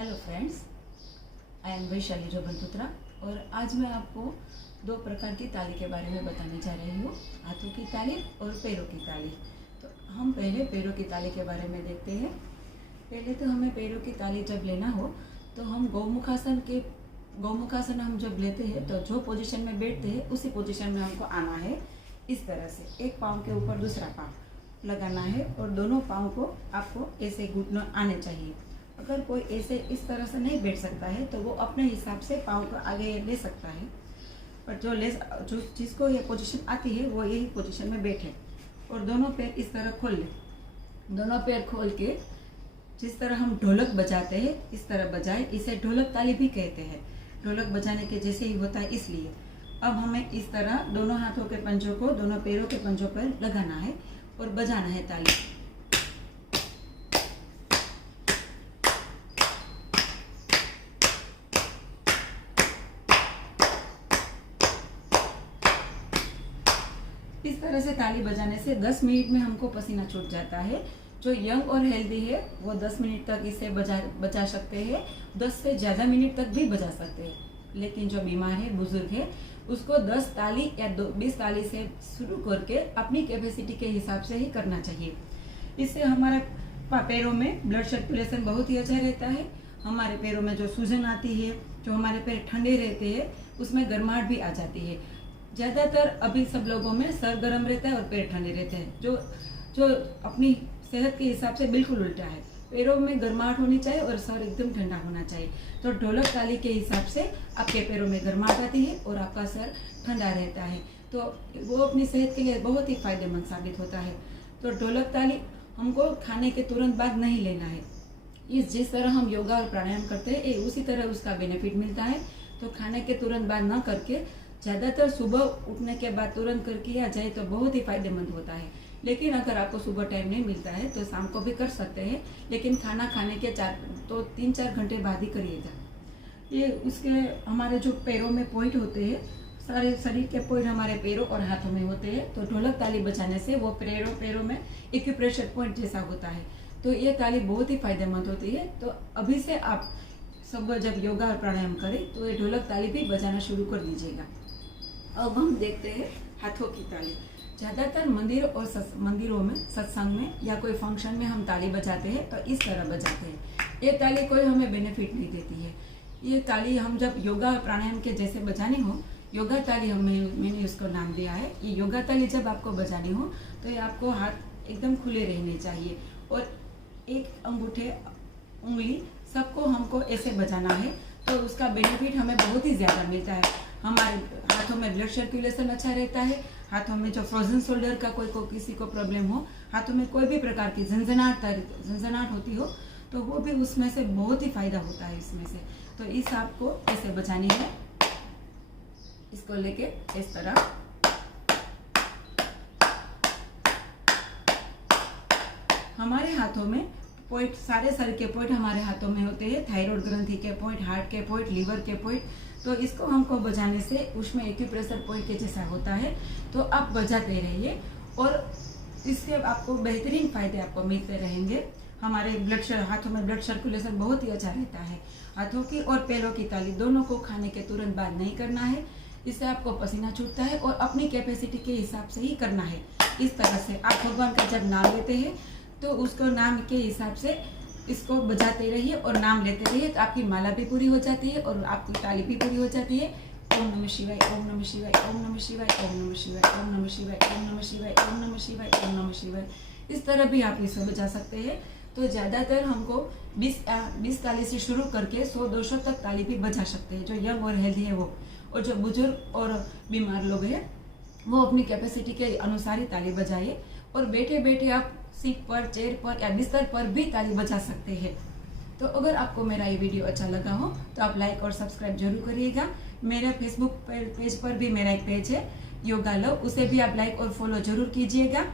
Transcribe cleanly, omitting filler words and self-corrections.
Hello friends, I am Vaishali Jobanputra और आज मैं आपको दो प्रकार की ताली के बारे में बताने जा रही हूँ, हाथों की ताली और पैरों की ताली। तो हम पहले पैरों की ताली के बारे में देखते हैं। पहले तो हमें पैरों की ताली जब लेना हो तो हम गौमुखासन हम जब लेते हैं तो जो पोजीशन में बैठते हैं उसी पोजीशन में हमको आना है। इस तरह से एक पाँव के ऊपर दूसरा पाँव लगाना है और दोनों पाँव को आपको ऐसे घुटने आने चाहिए। अगर कोई ऐसे इस तरह से नहीं बैठ सकता है तो वो अपने हिसाब से पाँव को आगे ले सकता है, पर जो जिसको ये पोजीशन आती है वो यही पोजीशन में बैठे और दोनों पैर इस तरह खोल ले। दोनों पैर खोल के जिस तरह हम ढोलक बजाते हैं इस तरह बजाए, इसे ढोलक ताली भी कहते हैं। ढोलक बजाने के जैसे ही होता है इसलिए। अब हमें इस तरह दोनों हाथों के पंजों को दोनों पैरों के पंजों पर लगाना है और बजाना है ताली। इस तरह से ताली बजाने से 10 मिनट में हमको पसीना छूट जाता है। जो यंग और हेल्दी है वो 10 मिनट तक इसे बजा सकते हैं, 10 से ज़्यादा मिनट तक भी बजा सकते हैं। लेकिन जो बीमार है, बुजुर्ग है, उसको 10 ताली या 20 ताली से शुरू करके अपनी कैपेसिटी के हिसाब से ही करना चाहिए। इससे हमारा पैरों में ब्लड सर्कुलेशन बहुत ही अच्छा रहता है। हमारे पैरों में जो सूजन आती है, जो हमारे पैर ठंडे रहते हैं, उसमें गर्माहट भी आ जाती है। ज़्यादातर अभी सब लोगों में सर गर्म रहता है और पेट ठंडे रहते हैं, जो अपनी सेहत के हिसाब से बिल्कुल उल्टा है। पैरों में गर्माहट होनी चाहिए और सर एकदम ठंडा होना चाहिए। तो ढोलक ताली के हिसाब से आपके पैरों में गर्माहट आती है और आपका सर ठंडा रहता है, तो वो अपनी सेहत के लिए बहुत ही फायदेमंद साबित होता है। तो ढोलक ताली हमको खाने के तुरंत बाद नहीं लेना है। जिस तरह हम योगा और प्राणायाम करते हैं उसी तरह उसका बेनिफिट मिलता है। तो खाने के तुरंत बाद ना करके ज़्यादातर सुबह उठने के बाद तुरंत कर किया जाए तो बहुत ही फायदेमंद होता है। लेकिन अगर आपको सुबह टाइम नहीं मिलता है तो शाम को भी कर सकते हैं, लेकिन खाना खाने के 3-4 घंटे बाद ही करिएगा। ये उसके हमारे जो पैरों में पॉइंट होते हैं, सारे शरीर के पॉइंट हमारे पैरों और हाथों में होते हैं। तो ढोलक ताली बजाने से वो पैरों में एक्यूप्रेशर पॉइंट जैसा होता है। तो ये ताली बहुत ही फायदेमंद होती है। तो अभी से आप सुबह जब योगा और प्राणायाम करें तो ये ढोलक ताली भी बजाना शुरू कर दीजिएगा। अब हम देखते हैं हाथों की ताली। ज़्यादातर मंदिरों में, सत्संग में या कोई फंक्शन में हम ताली बजाते हैं तो इस तरह बजाते हैं। ये ताली कोई हमें बेनिफिट नहीं देती है। ये ताली हम जब योगा प्राणायाम के जैसे बजानी हो, योगा ताली मैंने उसको नाम दिया है। ये योगा ताली जब आपको बजानी हो तो ये आपको हाथ एकदम खुले रहने चाहिए और एक उंगली सबको हमको ऐसे बजाना है। तो उसका बेनिफिट हमें बहुत ही ज़्यादा मिलता है। हमारे हाथों में ब्लड सर्कुलेशन अच्छा रहता है। हाथों में जो फ्रोजन शोल्डर का किसी को प्रॉब्लम हो, हाथों में कोई भी प्रकार की झंझनाहट होती हो तो वो भी उसमें से बहुत ही फायदा होता है इसमें से। तो इस आपको ऐसे बचानी है, इसको लेके इस तरह। हमारे हाथों में पॉइंट, सारे शरीर के पॉइंट हमारे हाथों में होते हैं। थायराइड ग्रंथि के पॉइंट, हार्ट के पॉइंट, लीवर के पॉइंट। तो इसको हमको बजाने से उसमें एक्यूप्रेशर पॉइंट के जैसा होता है। तो आप बजाते रहिए और इससे आपको बेहतरीन फायदे आपको मिलते रहेंगे। हमारे हाथों में ब्लड सर्कुलेशन बहुत ही अच्छा रहता है। हाथों की और पैरों की ताली दोनों को खाने के तुरंत बाद नहीं करना है। इससे आपको पसीना छूटता है और अपनी कैपेसिटी के हिसाब से ही करना है। इस तरह से आप भगवान का जब नाम लेते हैं तो उसको नाम के हिसाब से इसको बजाते रहिए और नाम लेते रहिए, तो आपकी माला भी पूरी हो जाती है और आपकी ताली भी पूरी हो जाती है। ओम नमः शिवाय, ओम नमः शिवाय, ओम नमः शिवाय, ओम नमः शिवाय, ओम नमः शिवाय, ओम नमः शिवाय, ओम नमः शिवाय, ओम नमः शिवाय। इस तरह भी आप इसे बजा सकते हैं। तो ज़्यादातर हमको 20 ताली से शुरू करके 100-200 तक ताली भी बजा सकते हैं, जो यंग और हेल्दी है वो। और जो बुजुर्ग और बीमार लोग हैं वो अपनी कैपेसिटी के अनुसार ही ताली बजाइए और बैठे बैठे आप सीट पर, चेयर पर या बिस्तर पर भी ताली बजा सकते हैं। तो अगर आपको मेरा ये वीडियो अच्छा लगा हो तो आप लाइक और सब्सक्राइब जरूर करिएगा। मेरा फेसबुक पेज पर भी मेरा एक पेज है योगा लव, उसे भी आप लाइक और फॉलो जरूर कीजिएगा।